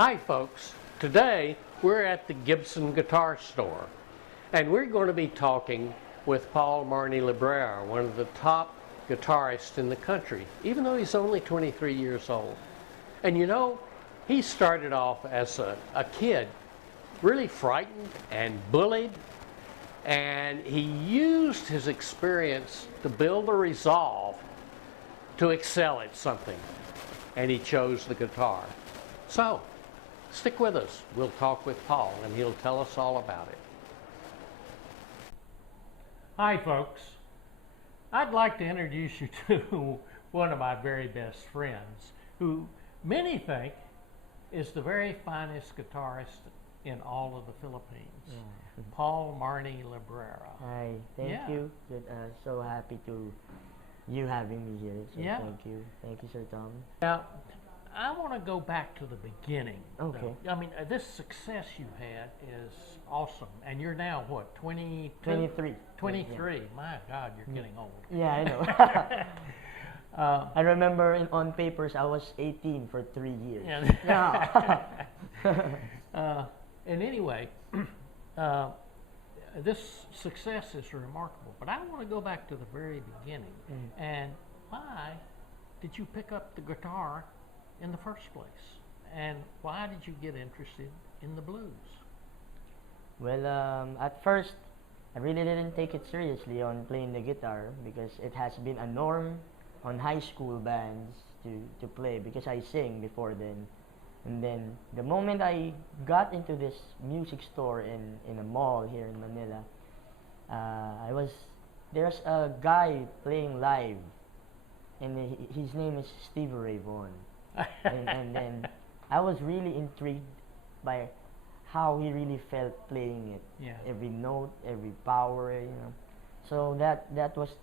Hi folks, today we're at the Gibson Guitar store and we're going to be talking with Paul Marney Leobrera, one of the top guitarists in the country, even though he's only 23 years old. And you know, he started off as a kid, really frightened and bullied, and he used his experience to build a resolve to excel at something, and he chose the guitar. So, stick with us. We'll talk with Paul, and he'll tell us all about it. Hi, folks. I'd like to introduce you to one of my very best friends, who many think is the very finest guitarist in all of the Philippines, Paul Marney Leobrera. Hi, thank you. Good, so happy to you having me here. So thank you, Sir Tom. Now, I want to go back to the beginning. Okay. I mean, this success you had is awesome, and you're now what, 22? 23. 23. Yeah. My God, you're getting old. Yeah, I know. I remember on papers I was 18 for 3 years. Yeah. And anyway, this success is remarkable, but I want to go back to the very beginning. And why did you pick up the guitar in the first place? And why did you get interested in the blues? Well, at first, I really didn't take it seriously on playing the guitar because it has been a norm on high school bands to play because I sing before then. And then the moment I got into this music store in a mall here in Manila, there's a guy playing live, and his name is Stevie Ray Vaughan. and then I was really intrigued by how he really felt playing it. Yeah. Every note, every power, you know. So that was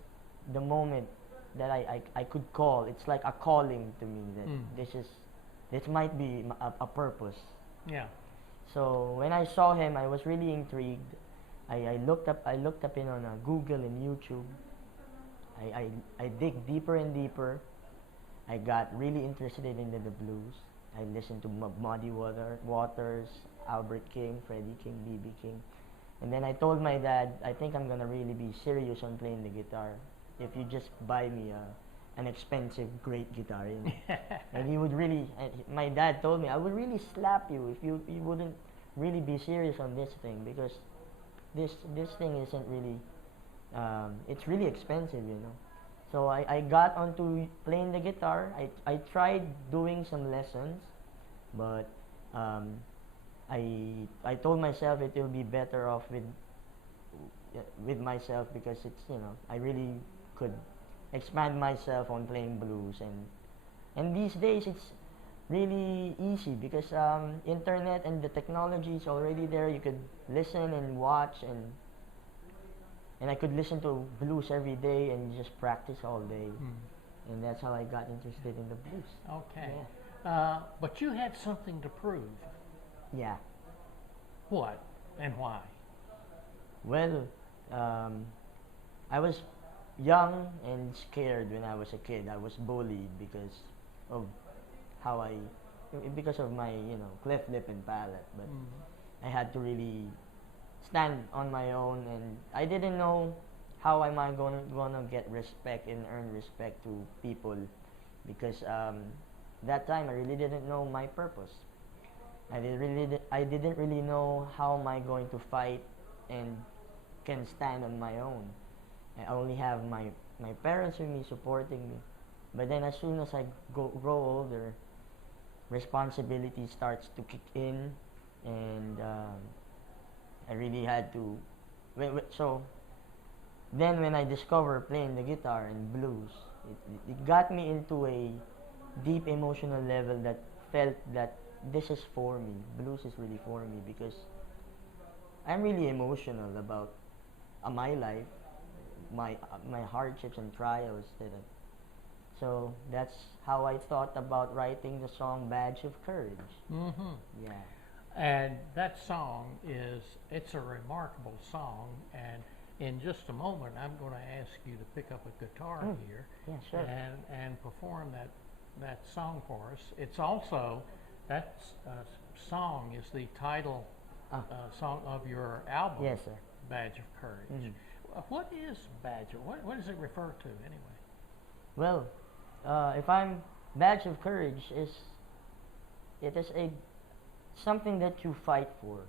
the moment that I could call. It's like a calling to me that this might be a purpose. Yeah. So when I saw him, I was really intrigued. I looked up in on Google and YouTube. I dig deeper and deeper. I got really interested in the blues. I listened to Muddy Waters, Albert King, Freddie King, B.B. King. And then I told my dad, I think I'm gonna really be serious on playing the guitar if you just buy me an expensive, great guitar. You know? And he would really, my dad told me, I would really slap you if you wouldn't really be serious on this thing, because this thing isn't really, it's really expensive, you know. So I got onto playing the guitar. I tried doing some lessons, but I told myself it will be better off with myself, because it's, you know, I really could expand myself on playing blues, and these days it's really easy because internet and the technology is already there. You could listen and watch, and I could listen to blues every day and just practice all day. And that's how I got interested in the blues. Okay. Yeah. But you had something to prove. Yeah. What and why? Well, I was young and scared when I was a kid. I was bullied because of because of my, you know, cleft lip and palate. But I had to really stand on my own, and I didn't know how am I gonna get respect and earn respect to people, because that time I really didn't know my purpose. I didn't really know how am I going to fight and can stand on my own. I only have my parents with me supporting me, but then as soon as I grow older, responsibility starts to kick in, and I really had to. So then when I discovered playing the guitar and blues, it got me into a deep emotional level that felt that this is for me. Blues is really for me, because I'm really emotional about my life, my hardships and trials. So that's how I thought about writing the song "Badge of Courage." Yeah. And that song it's a remarkable song, and in just a moment I'm going to ask you to pick up a guitar here, Yeah, sure. and perform that song for us. It's also, that song is the title Ah. song of your album, Yes, sir. Badge of Courage. Mhm. What is Badge? What does it refer to anyway? Well, if I'm badge of courage it is a something that you fight for,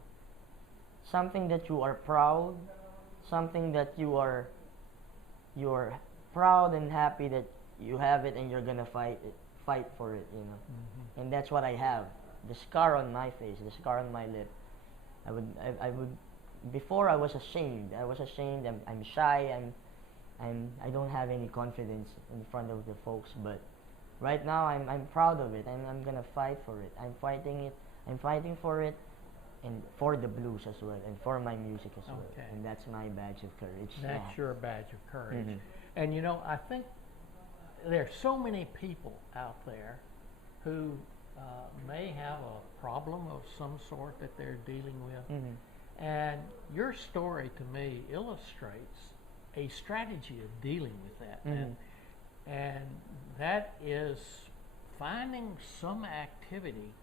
something that you are proud, something that you're proud and happy that you have it and you're gonna fight for it, you know. Mm-hmm. And that's what I have. The scar on my face, the scar on my lip. I would before I was ashamed. I'm shy. I don't have any confidence in front of the folks. But right now I'm proud of it. I'm gonna fight for it. I'm fighting it. I'm fighting for it, and for the blues as well, and for my music as well. Okay. And that's my badge of courage. That's your badge of courage. Mhm. And you know, I think there's so many people out there who may have a problem of some sort that they're dealing with. Mhm. And your story to me illustrates a strategy of dealing with that. Mhm. And that is finding some activity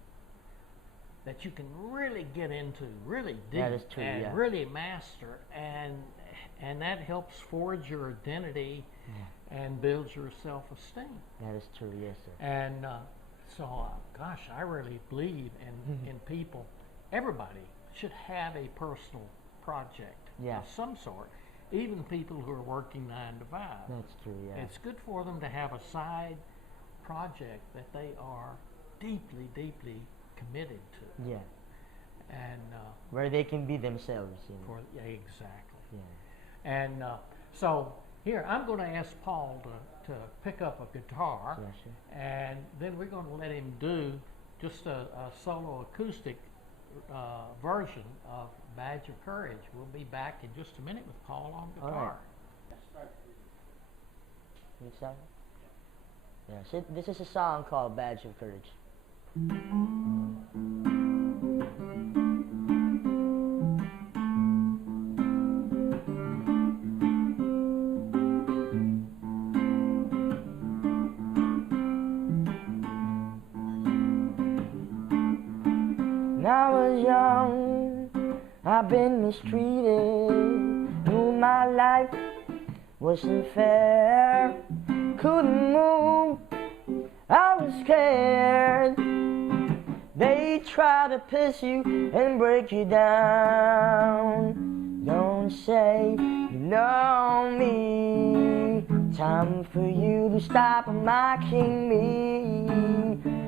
that you can really get into, really deep, That is true, and yeah. really master, and that helps forge your identity and builds your self-esteem. That is true. Yes, sir. And so, gosh, I really believe in people. Everybody should have a personal project Yeah. of some sort, even people who are working 9 to 5. That's true. Yeah. It's good for them to have a side project that they are deeply, deeply committed to. Yeah. And Where they can be themselves. You know. yeah, exactly. Yeah. And so here, I'm going to ask Paul to pick up a guitar, Yeah, sure. and then we're going to let him do just a solo acoustic version of Badge of Courage. We'll be back in just a minute with Paul on All guitar. Which song? Yeah. So this is a song called Badge of Courage. When I was young, I've been mistreated. Knew my life wasn't fair. Couldn't move, I was scared. They try to piss you and break you down. Don't say you know me. Time for you to stop mocking me.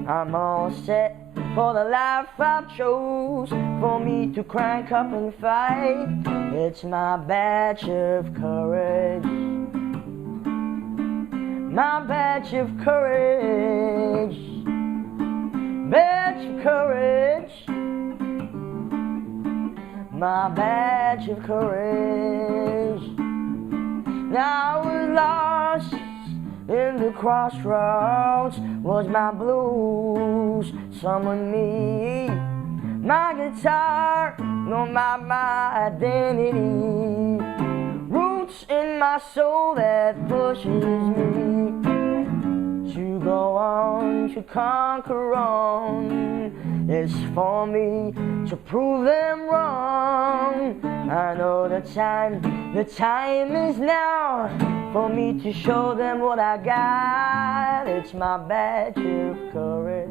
I'm all set for the life I've chose. For me to crank up and fight, it's my badge of courage. My badge of courage. Badge of courage. My badge of courage. Now I was lost in the crossroads. Was my blues summoned me? My guitar, no, my identity. Roots in my soul that pushes me to go on, to conquer on. It's for me to prove them wrong. I know the time is now for me to show them what I got. It's my badge of courage.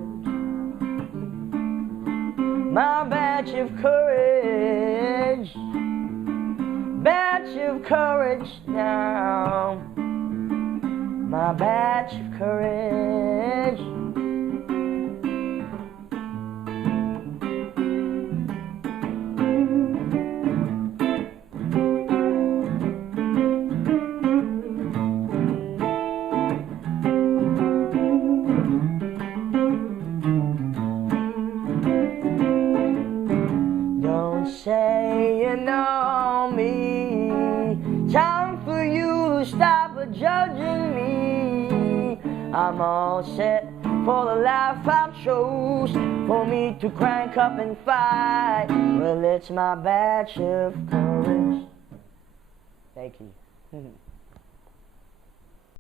My badge of courage. Badge of courage now. My badge of courage. Don't say you know me. Time for you to stop judging me. I'm all set for the life I've chose. For me to crank up and fight, well, it's my badge of courage. Thank you.